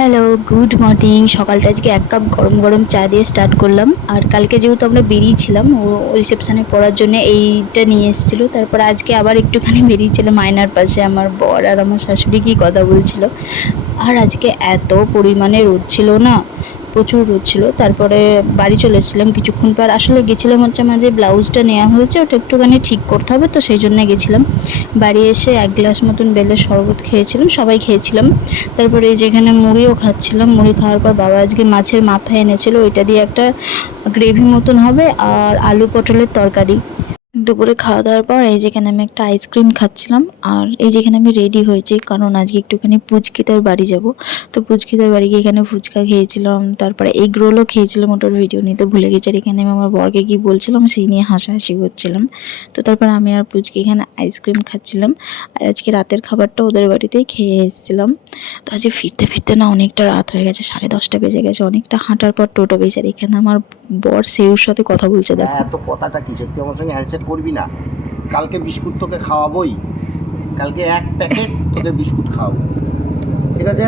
Hello, good morning. সকালটা আজকে ১ cup গরম গরম চা দিয়ে স্টার্ট করলাম। আর কালকে যেহেতু আমরা বেরিয়েছিলাম ও রিসেপশনে পড়ার জন্য এইটা নিয়ে এসেছিলো। তারপর আজকে আবার একটুখানি বেরিয়েছিলাম আয়নার পাশে আমার বর আর আমার শাশুড়ি কি কথা বলছিল। আর আজকে এত পরিমাণে রোদ ছিল না, প্রচুর রোদ ছিল। তারপরে বাড়ি চলে এসেছিলাম কিছুক্ষণ পর। আসলে গেছিলাম হচ্ছে আমার যে ব্লাউজটা নেওয়া হয়েছে ওটা একটুখানি ঠিক করতে হবে, তো সেই জন্য গেছিলাম। বাড়ি এসে ১ গ্লাস মতন বেলের শরবত খেয়েছিলাম, সবাই খেয়েছিলাম। তারপরে এই যেখানে মুড়িও খাচ্ছিলাম। মুড়ি খাওয়ার পর বাবা আজকে মাছের মাথা এনেছিল, ওইটা দিয়ে একটা গ্রেভি মতন হবে আর আলু পটলের তরকারি। দুপুরে খাওয়া দাওয়ার পর এই যেখানে আমি একটা আইসক্রিম খাচ্ছিলাম। আর এই যেখানে আমি রেডি হয়েছি, কারণ আজকে একটুখানি পুচকিদের বাড়ি যাব। তো পুচকিদের বাড়ি গিয়ে এখানে ফুচকা খেয়েছিলাম, তারপরে এগ রোলও খেয়েছিলাম, ওটার ভিডিও নিতে ভুলে গেছি। আর এখানে আমি আমার বরকে কি বলছিলাম সেই নিয়ে হাসাহাসি করছিলাম। তো তারপর আমি আর পুচকি এখানে আইসক্রিম খাচ্ছিলাম। আর আজকে রাতের খাবারটা ওদের বাড়িতেই খেয়ে এসেছিলাম। তো আজকে ফিরতে ফিরতে না অনেকটা রাত হয়ে গেছে, 10:30 বেজে গেছে। অনেকটা হাঁটার পর টোটো পেয়েছে। আর এখানে আমার বর সেউর সাথে কথা বলছে, দেখো। এত কথাটা কিসের? তুই আমার সঙ্গে হ্যান্ডশেক করবি না? কালকে বিস্কুট তোকে খাওয়াবোই, কালকে 1 প্যাকেট তোকে বিস্কুট খাওয়াবো, ঠিক আছে?